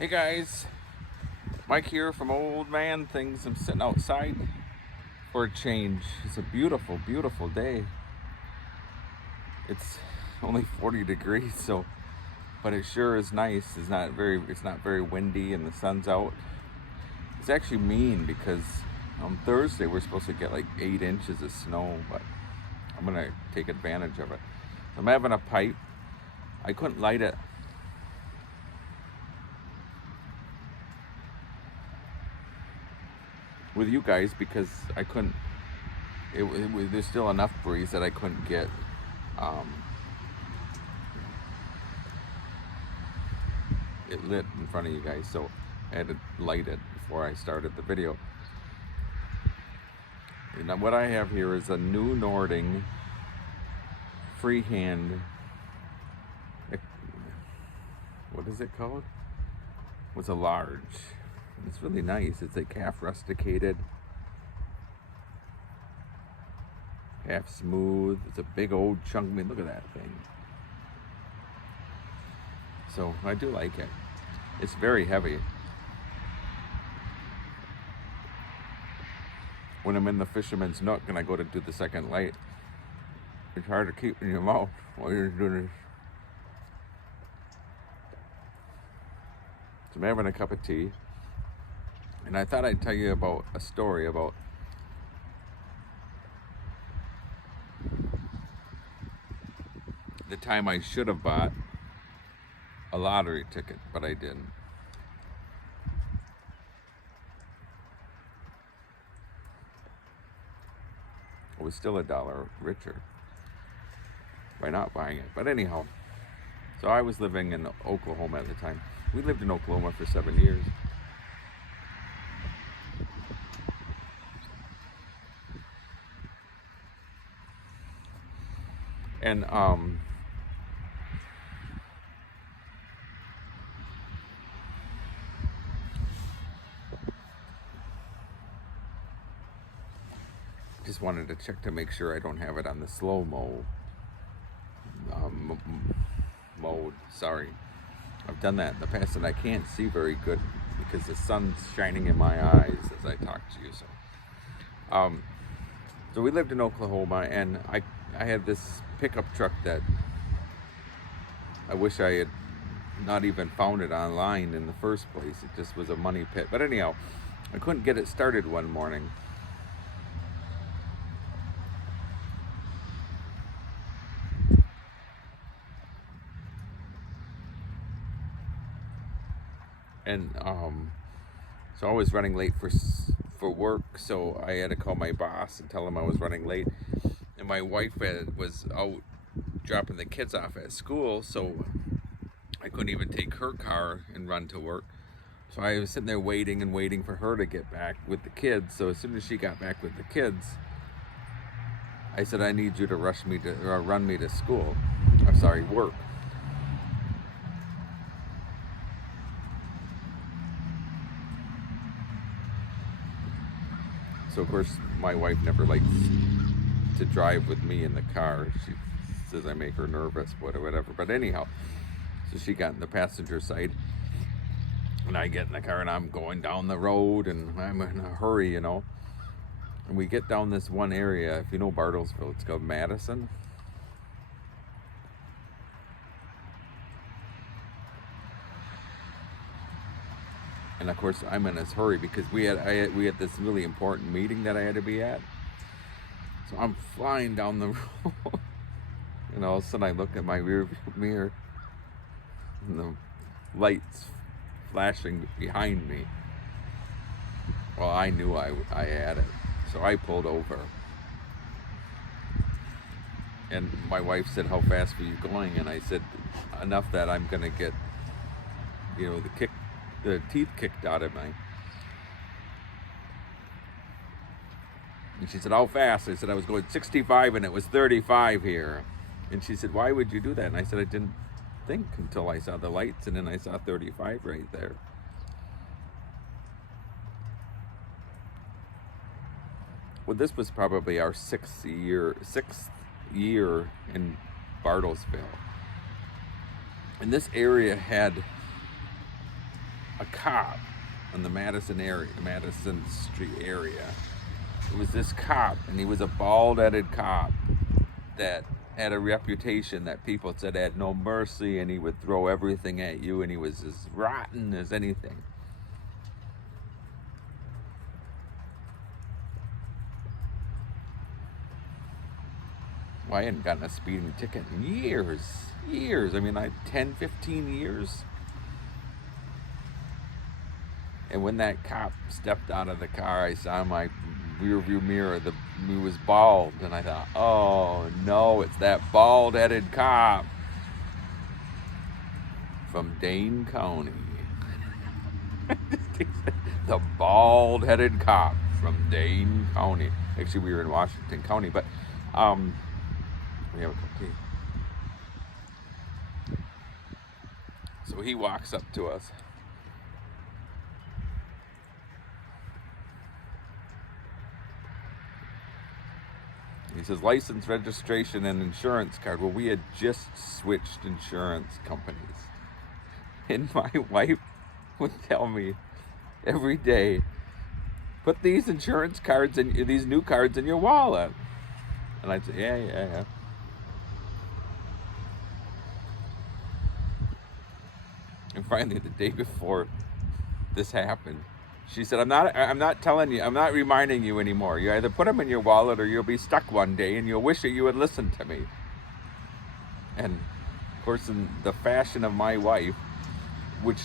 Hey guys, Mike here from Old Man Things. I'm sitting outside for a change. It's a beautiful, beautiful day. It's only 40 degrees, but it sure is nice. It's not very windy and the sun's out. It's actually mean because on Thursday we're supposed to get like 8 inches of snow, but I'm gonna take advantage of it. I'm having a pipe. I couldn't light it with you guys because I couldn't. There's still enough breeze that I couldn't get um, it lit in front of you guys, so I had to light it before I started the video. And what I have here is a new Nording freehand. What is it called? It's a large. It's really nice. It's like half rusticated, half smooth. It's a big old chunk. I mean, look at that thing. So I do like it. It's very heavy. When I'm in the fisherman's nook and I go to do the second light, it's hard to keep in your mouth while you're doing this. So I'm having a cup of tea, and I thought I'd tell you about a story about the time I should have bought a lottery ticket, but I didn't. I was still $1 richer by not buying it. But anyhow, so I was living in Oklahoma at the time. We lived in Oklahoma for 7 years. And just wanted to check to make sure I don't have it on the slow-mo mode. Sorry. I've done that in the past and I can't see very good because the sun's shining in my eyes as I talk to you. So we lived in Oklahoma, and I had this pickup truck that I wish I had not even found it online in the first place. It just was a money pit. But anyhow, I couldn't get it started one morning. And so I was running late for work, so I had to call my boss and tell him I was running late. And my wife was out dropping the kids off at school, so I couldn't even take her car and run to work. So I was sitting there waiting and waiting for her to get back with the kids. So as soon as she got back with the kids, I said, I need you to run me to school. I'm sorry, work. So of course my wife never likes to drive with me in the car. She says I make her nervous, whatever. But anyhow, so she got in the passenger side, and I get in the car and I'm going down the road and I'm in a hurry, And we get down this one area, if you know Bartlesville, it's called Madison. And of course, I'm in this hurry because we had this really important meeting that I had to be at. So I'm flying down the road, and all of a sudden I look at my rear view mirror, and the lights flashing behind me. Well, I knew I had it, so I pulled over. And my wife said, "How fast were you going?" And I said, "Enough that I'm gonna get, the teeth kicked out of me." And she said, "How fast?" I said, "I was going 65 and it was 35 here." And she said, "Why would you do that?" And I said, "I didn't think until I saw the lights, and then I saw 35 right there." Well, this was probably our sixth year in Bartlesville. And this area had a cop in the Madison Street area. It was this cop, and he was a bald-headed cop that had a reputation that people said had no mercy, and he would throw everything at you, and he was as rotten as anything. Well, I hadn't gotten a speeding ticket in years. I mean, 10, 15 years. And when that cop stepped out of the car, I saw my rearview mirror. He was bald, and I thought, oh no, it's that bald-headed cop from Dane County. The bald-headed cop from Dane County. Actually, we were in Washington County, but we have a cup of tea. So he walks up to us. He says, license, registration, and insurance card. Well, we had just switched insurance companies. And my wife would tell me every day, put these insurance cards and these new cards in your wallet. And I'd say, yeah. And finally, the day before this happened, she said, I'm not telling you, I'm not reminding you anymore. You either put them in your wallet or you'll be stuck one day and you'll wish that you had listened to me. And of course, in the fashion of my wife, which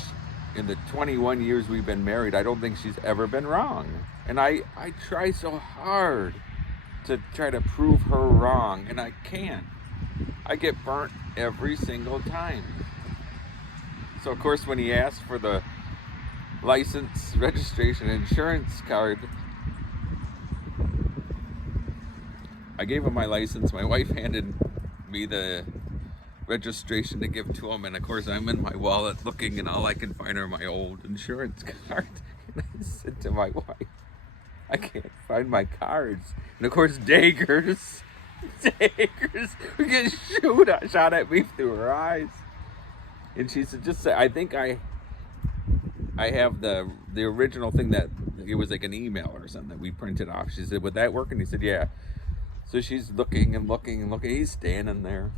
in the 21 years we've been married, I don't think she's ever been wrong. And I try so hard to try to prove her wrong, and I can't. I get burnt every single time. So of course, when he asked for the license, registration, insurance card, I gave him my license. My wife handed me the registration to give to him, and of course I'm in my wallet looking, and all I can find are my old insurance cards. And I said to my wife, I can't find my cards. And of course daggers would get shot at me through her eyes. And she said, just say, I think I have the original thing that it was like an email or something that we printed off. She said, would that work? And he said, yeah. So she's looking. He's standing there.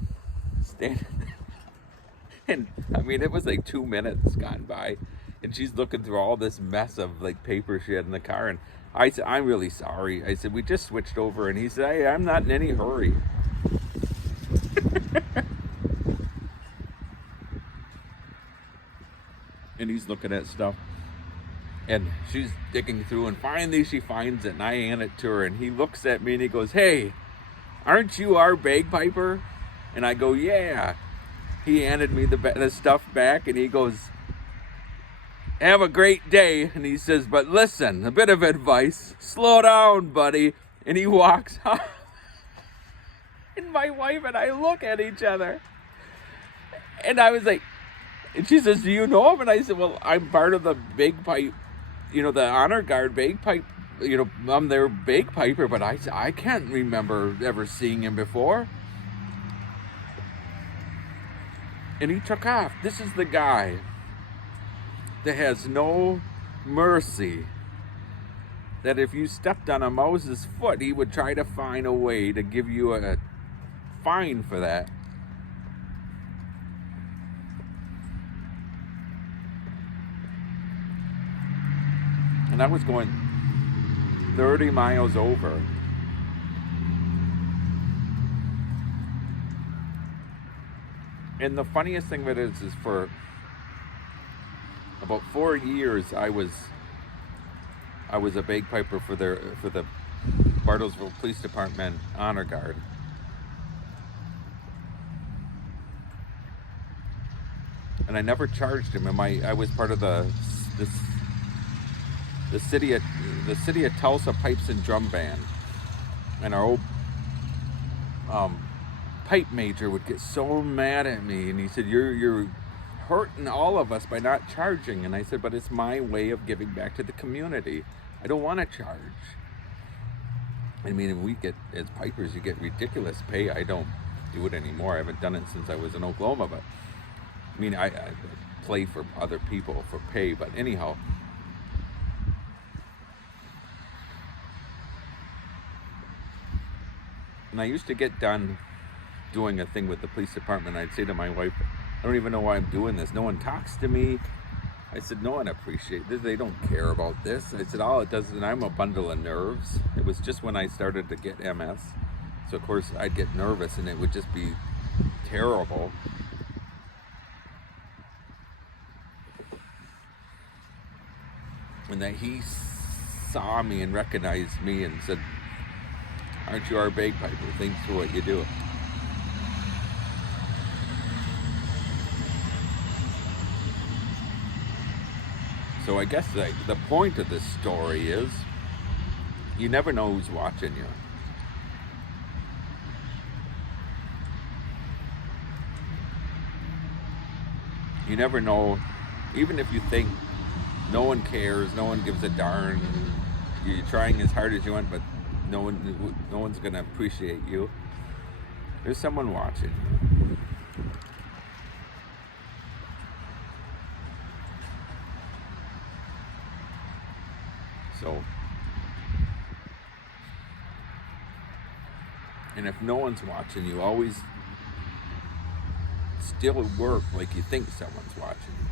And I mean, it was like 2 minutes gone by, and she's looking through all this mess of like paper she had in the car. And I said, I'm really sorry. I said, we just switched over. And he said, hey, I'm not in any hurry. And he's looking at stuff, and she's digging through, and finally she finds it, and I hand it to her, and he looks at me and he goes, hey, aren't you our bagpiper? And I go, yeah. He handed me the stuff back, and he goes, have a great day. And he says, but listen, a bit of advice, slow down, buddy. And he walks off. And my wife and I look at each other, and I was like, and she says, do you know him? And I said, well, I'm part of the bagpipe, the honor guard bagpipe, I'm their bagpiper, but I can't remember ever seeing him before. And he took off. This is the guy that has no mercy, that if you stepped on a mouse's foot, he would try to find a way to give you a fine for that. And I was going 30 miles over. And the funniest thing of it is for about 4 years I was a bagpiper for the Bartlesville Police Department Honor Guard. And I never charged him. And I was part of the city of Tulsa Pipes and Drum Band, and our old pipe major would get so mad at me, and he said, you're hurting all of us by not charging. And I said, but it's my way of giving back to the community. I don't want to charge. I mean, we get, as pipers, you get ridiculous pay. I don't do it anymore. I haven't done it since I was in Oklahoma, but I mean, I play for other people for pay, but anyhow. And I used to get done doing a thing with the police department. I'd say to my wife, I don't even know why I'm doing this. No one talks to me. I said, no one appreciates this. They don't care about this. I said, all it does, and I'm a bundle of nerves. It was just when I started to get MS. So, of course, I'd get nervous and it would just be terrible. And that he saw me and recognized me and said, aren't you our bagpiper? Thanks for what you do. So I guess the point of this story is you never know who's watching you. You never know, even if you think no one cares, no one gives a darn, you're trying as hard as you want, but no one's gonna appreciate you. There's someone watching. So, and if no one's watching you, always still work like you think someone's watching you.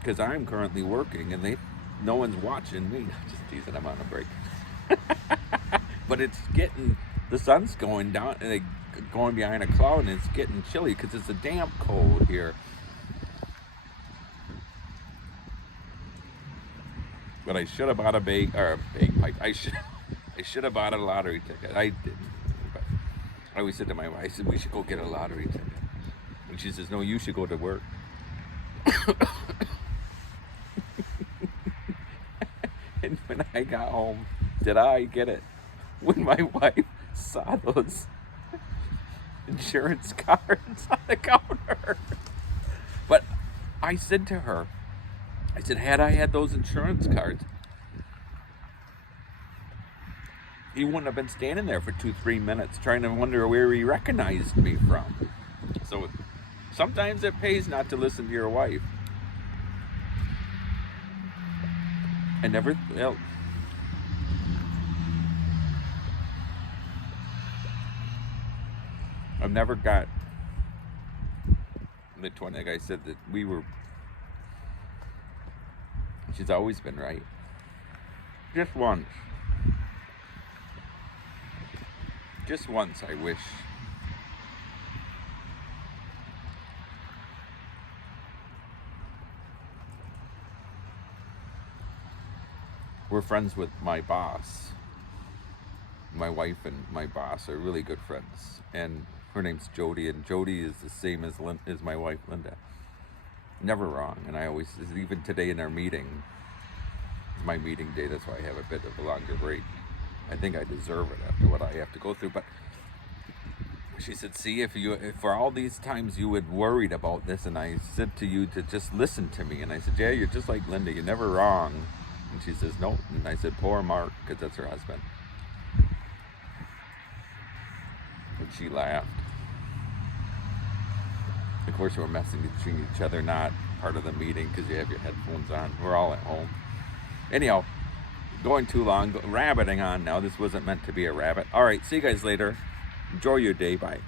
Because I'm currently working and no one's watching me. Just teasing, I'm on a break. But it's getting, the sun's going down and going behind a cloud and it's getting chilly because it's a damp cold here. But I should have bought a bagpipe. I should have bought a lottery ticket. I didn't. But I always said to my wife, I said, we should go get a lottery ticket. And she says, no, you should go to work. And when I got home, did I get it? When my wife saw those insurance cards on the counter. But I said to her, I said, had I had those insurance cards, he wouldn't have been standing there for 2-3 minutes trying to wonder where he recognized me from. So sometimes it pays not to listen to your wife. I've never got the 20, like I said, that she's always been right. Just once. Just once, I wish. We're friends with my boss. My wife and my boss are really good friends. And her name's Jody, and Jody is the same as my wife, Linda. Never wrong. And I always, even today in our meeting, my meeting day, that's why I have a bit of a longer break. I think I deserve it after what I have to go through. But she said, see, if for all these times you had worried about this, and I said to you to just listen to me. And I said, yeah, you're just like Linda, you're never wrong. And she says, no. And I said, poor Mark, because that's her husband. And she laughed. Of course, we're messing between each other, not part of the meeting because you have your headphones on. We're all at home. Anyhow, going too long, rabbiting on now. This wasn't meant to be a rabbit. All right, see you guys later. Enjoy your day. Bye.